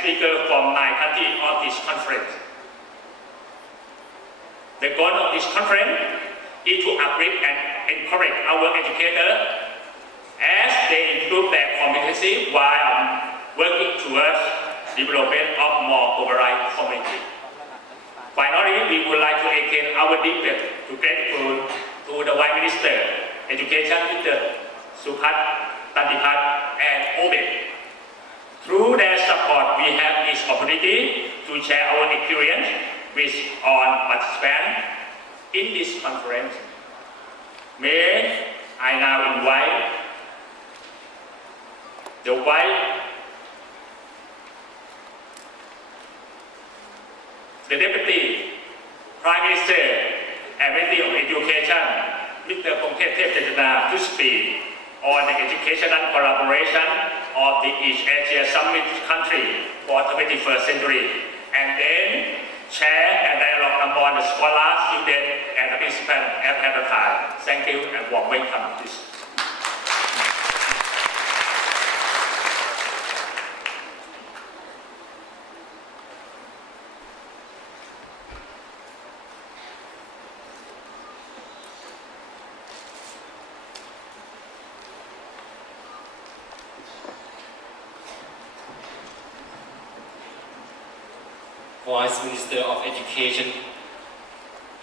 speakers from 9 countries of this conference. The goal of this conference is to uplift and encourage our educators as they improve their competency while working towards development of more globalized community. Finally, we would like to extend our deepest gratitude to the Vice Minister, Education, Mr. Supat Tantipat and Obed. Through their support, we have this opportunity to share our experience with all participants in this conference. May I now invite the Deputy Prime Minister and Ministry of Education, Mr. Ted to speak on the educational collaboration of the East Asia Summit country for the 21st century, and then share and dialogue among the scholars, students, and the participants at the time. Thank you and warm welcome. Please. Vice Minister of Education,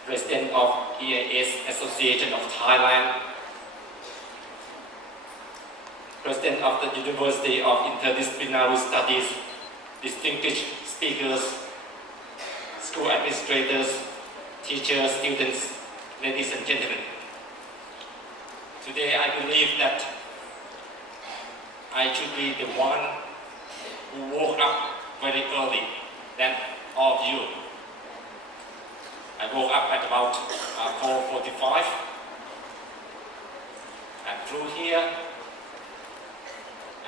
President of EIS Association of Thailand, President of the University of Interdisciplinary Studies, distinguished speakers, school administrators, teachers, students, ladies and gentlemen. Today I believe that I should be the one who woke up very early than all of you. I woke up at about 4:45 and flew here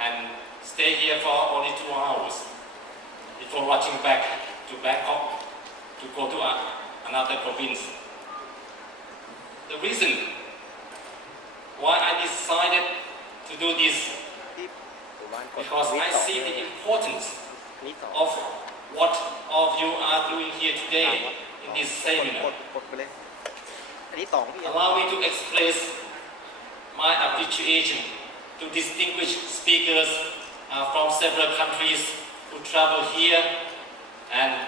and stay here for only 2 hours before rushing back to Bangkok to go to another province. The reason why I decided to do this because I see the importance of what all of you are doing here today in this seminar. Allow me to express my appreciation to distinguished speakers from several countries who travel here and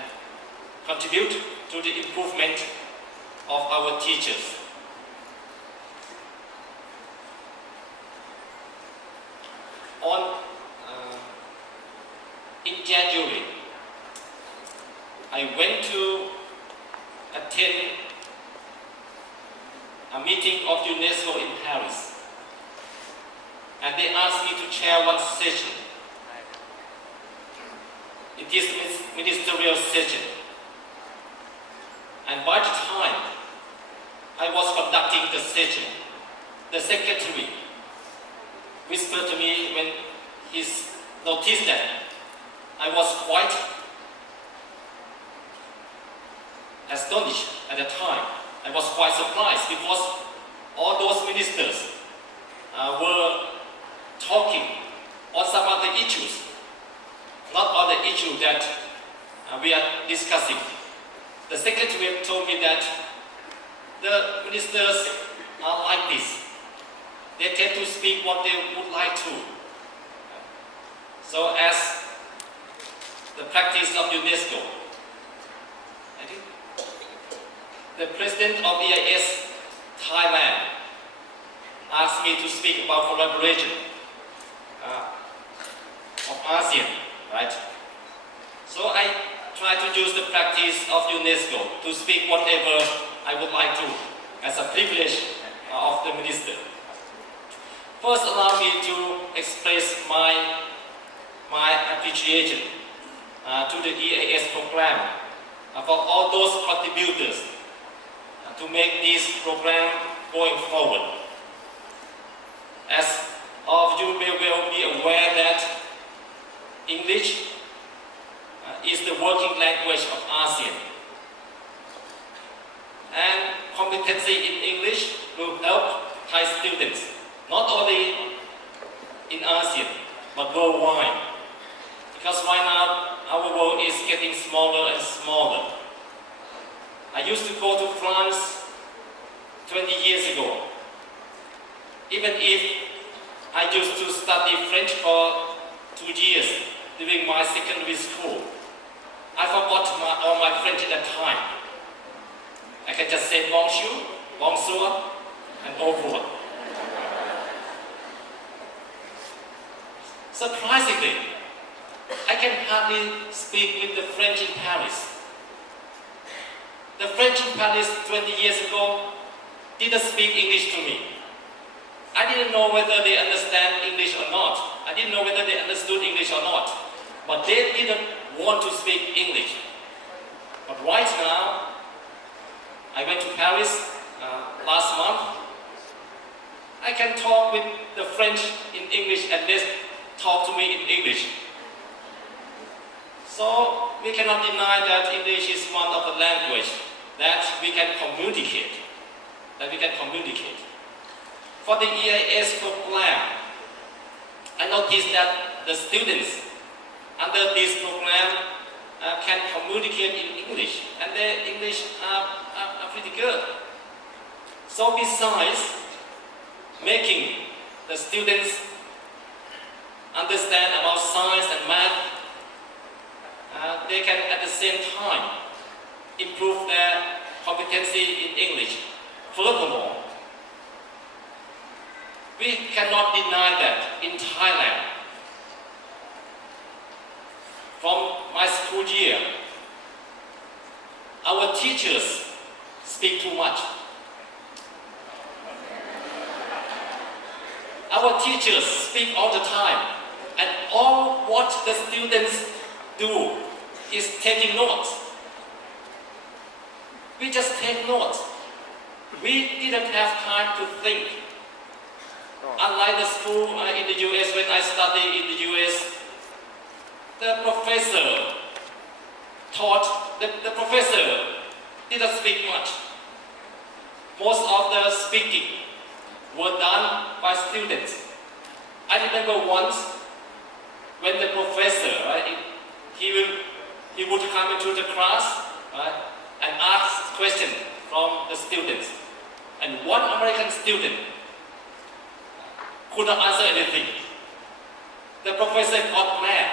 contribute to the improvement of our teachers. In January, I went to attend a meeting of UNESCO in Paris, and they asked me to chair one session. It is a ministerial session, and by the time I was conducting the session, the secretary whispered to me when he noticed that I was quite astonished at the time. I was quite surprised because all those ministers were talking on some other issues, not on the issue that we are discussing. The secretary told me that the ministers are like this. They tend to speak what they would like to. So as the practice of UNESCO, the President of EIS Thailand asked me to speak about collaboration of ASEAN, right? So I try to use the practice of UNESCO to speak whatever I would like to as a privilege of the minister. First, allow me to express my appreciation to the EIS program for all those contributors to make this program going forward. As all of you may well be aware that English is the working language of ASEAN, and competency in English will help Thai students not only in ASEAN but worldwide, because right now getting smaller and smaller. I used to go to France 20 years ago. Even if I used to study French for 2 years during my secondary school, I forgot all my French at that time. I can just say bonjour, bonsoir, and au revoir. Surprisingly, I can hardly speak with the French in Paris. The French in Paris 20 years ago didn't speak English to me. I didn't know whether they understand English or not. I didn't know whether they understood English or not. But they didn't want to speak English. But right now, I went to Paris last month. I can talk with the French in English and they talk to me in English. So we cannot deny that English is one of the language that we can communicate. For the EIS program, I noticed that the students under this program can communicate in English, and their English are pretty good. So besides making the students understand about science and math, they can at the same time improve their competency in English. Furthermore, we cannot deny that in Thailand, from my school year, our teachers speak too much. Our teachers speak all the time, and all what the students do is taking notes. We just take notes. We didn't have time to think. Unlike the school in the US, when I studied in the US, the professor didn't speak much. Most of the speaking were done by students. I remember once when the professor, he would come into the class and ask questions from the students. And one American student could not answer anything. The professor got mad,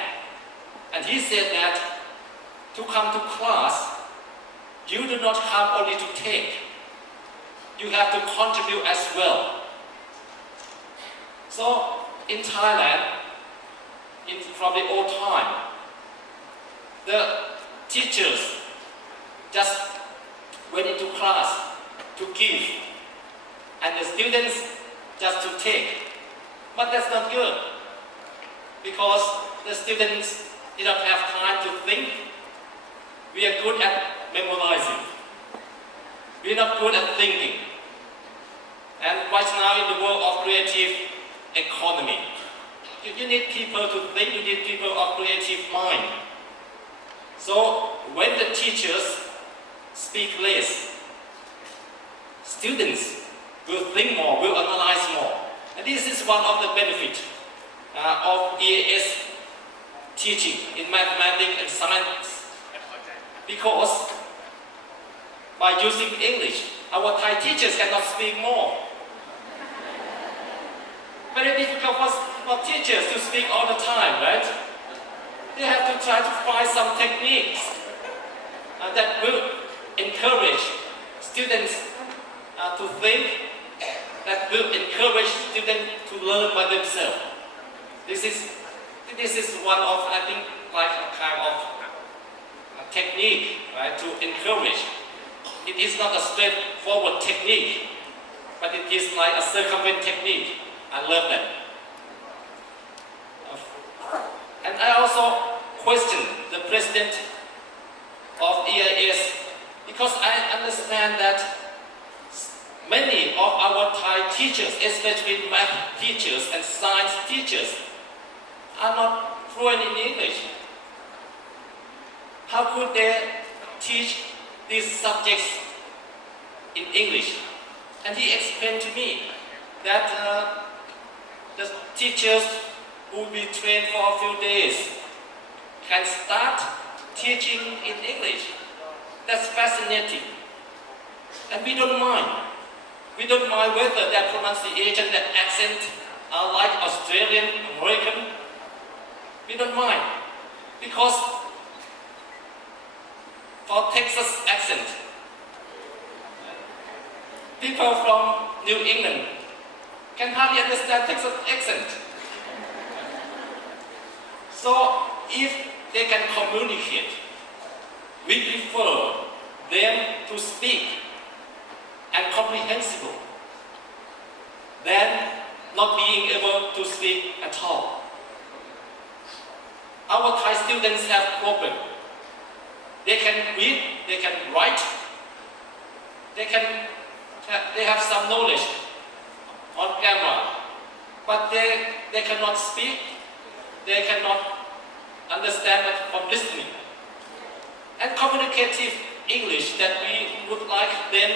and he said that to come to class, you do not come only to take, you have to contribute as well. So in Thailand, from the old time, the teachers just went into class to give, and the students just to take. But that's not good, because the students did not have time to think. We are good at memorizing. We are not good at thinking. And right now in the world of creative economy, you need people to think, you need people of creative mind. So when the teachers speak less, students will think more, will analyze more. And this is one of the benefits of EIS teaching in mathematics and science. Because by using English, our Thai teachers cannot speak more. Very difficult for teachers to speak all the time, right? They have to try to find some techniques that will encourage students to think, that will encourage students to learn by themselves. This is one of, I think, like a kind of technique, right, to encourage. It is not a straightforward technique, but it is like a circumvent technique. I love that. And I also question the president of EIS, because I understand that many of our Thai teachers, especially math teachers and science teachers, are not fluent in English. How could they teach these subjects in English? And he explained to me that the teachers who will be trained for a few days can start teaching in English. That's fascinating. And we don't mind. We don't mind whether that pronunciation, that accent are like Australian, American. We don't mind. Because for Texas accent, people from New England can hardly understand Texas accent. So if they can communicate, we prefer them to speak and comprehensible than not being able to speak at all. Our Thai students have problem. They can read, they can write, they have some knowledge on grammar, but they cannot speak, they cannot understand from listening. And communicative English that we would like them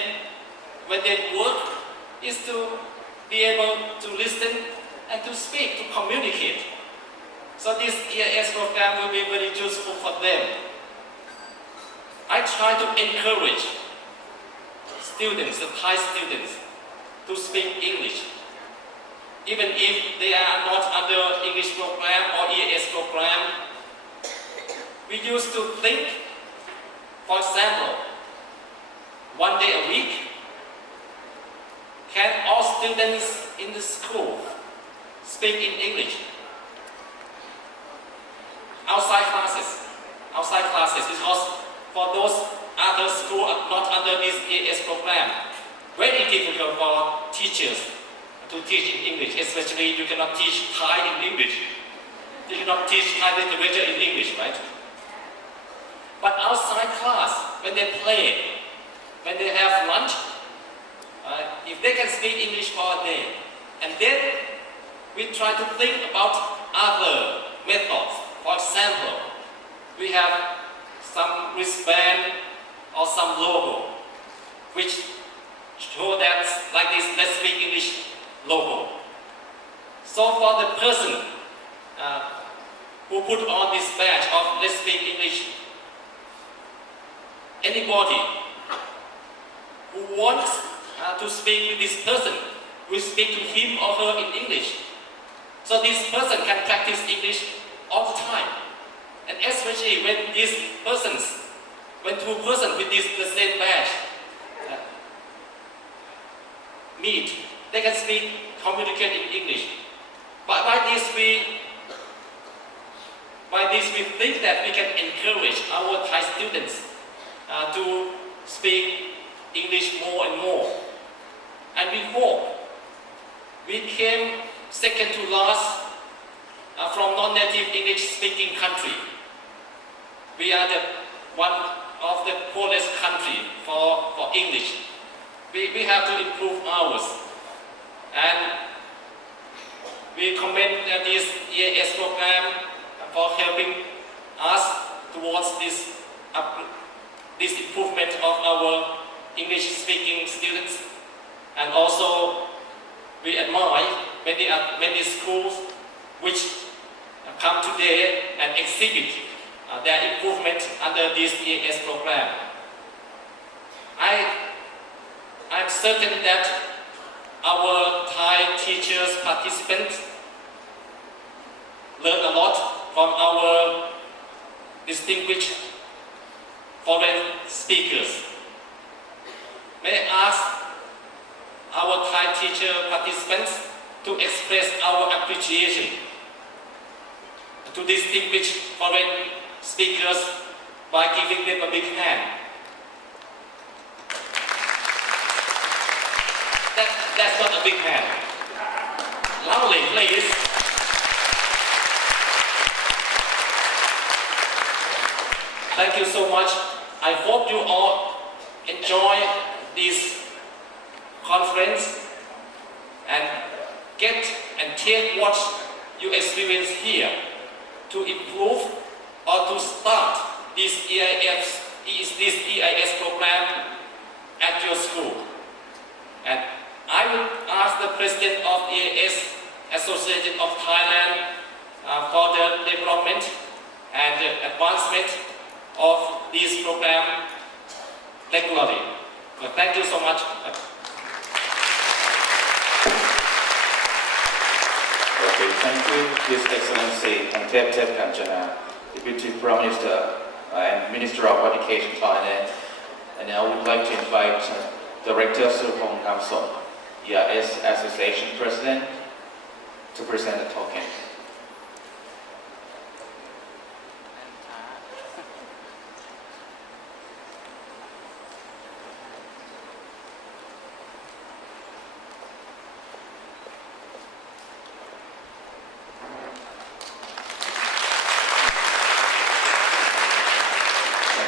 when they work is to be able to listen and to speak, to communicate. So this EIS program will be very useful for them. I try to encourage students, the Thai students, to speak English. Even if they are not under English program or EIS program, we used to think, for example, one day a week, can all students in the school speak in English? Outside classes, because for those other schools not under this EIS program, very difficult for teachers to teach in English, especially you cannot teach Thai in English. You cannot teach Thai literature in English, right? But outside class, when they play, when they have lunch, if they can speak English for a day, and then we try to think about other methods. For example, we have some wristband or some logo, which show that like this, let's speak English logo. So for the person who put on this badge of let's speak English, anybody who wants to speak with this person will speak to him or her in English. So this person can practice English all the time. And especially when these persons, when two persons with the same badge meet, they can communicate in English. But by this we think that we can encourage our Thai students to speak English more and more. And we hope we came second to last from non-native English-speaking country. We are one of the poorest country for English. We have to improve ours. And we commend this EIS program for helping us towards this improvement of our English-speaking students. And also, we admire many schools which come today and exhibit their improvement under this EIS program. I'm certain that our Thai teachers, participants, learn a lot from our distinguished foreign speakers. May I ask our Thai teacher participants to express our appreciation to distinguished foreign speakers by giving them a big hand. That's not a big hand. Loudly, please. Thank you so much. I hope you all enjoy this conference and get and take what you experience here to improve or to start this EIS program at your school. And I will ask the President of EIS Association of Thailand for the development and advancement of this program regularly. Well, thank you so much. Okay, thank you, His Excellency Ted Kanjana, Deputy Prime Minister and Minister of Education, Thailand. And I would like to invite Director Surapong Kamson, EIS Association President, to present the token.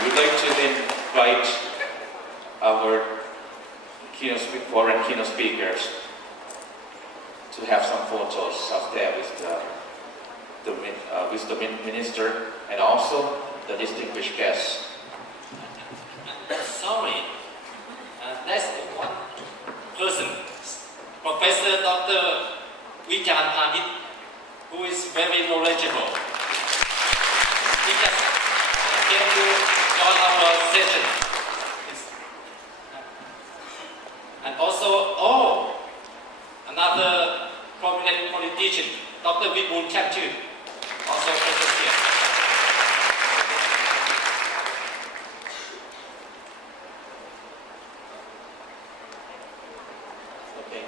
We'd like to invite our foreign keynote speakers to have some photos up there with the minister and also the distinguished guests. Sorry, there's one person, Professor Dr. Vijan Panit, who is very knowledgeable. He just came to join our session. And also, another prominent politician, Dr. Vibun Chamchu, also present here. Okay.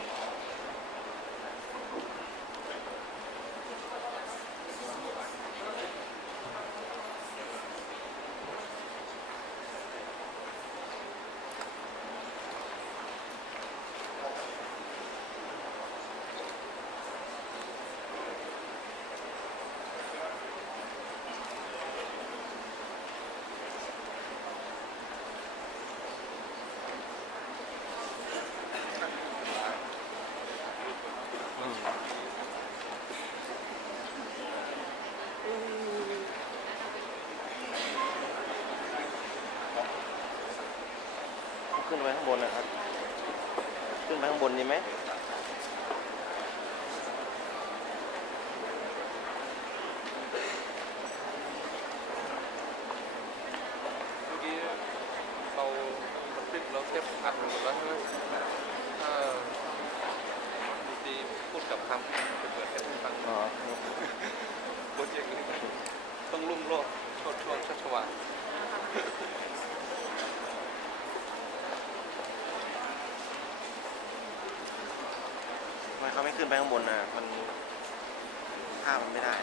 ขึ้นไปข้างบนนะครับขึ้นไปข้างบนดีไหมเมื่อกี้เราคลิปเราเทปอัดหมดแล้วใช่ไหมดีพูดกับคำจะเปิดให้ฟังบทอย่างนี้ต้องลุ่มโลกช่วงชัชวาเขาไม่ขึ้นไปข้างบนนะมันภาพมันไม่ได้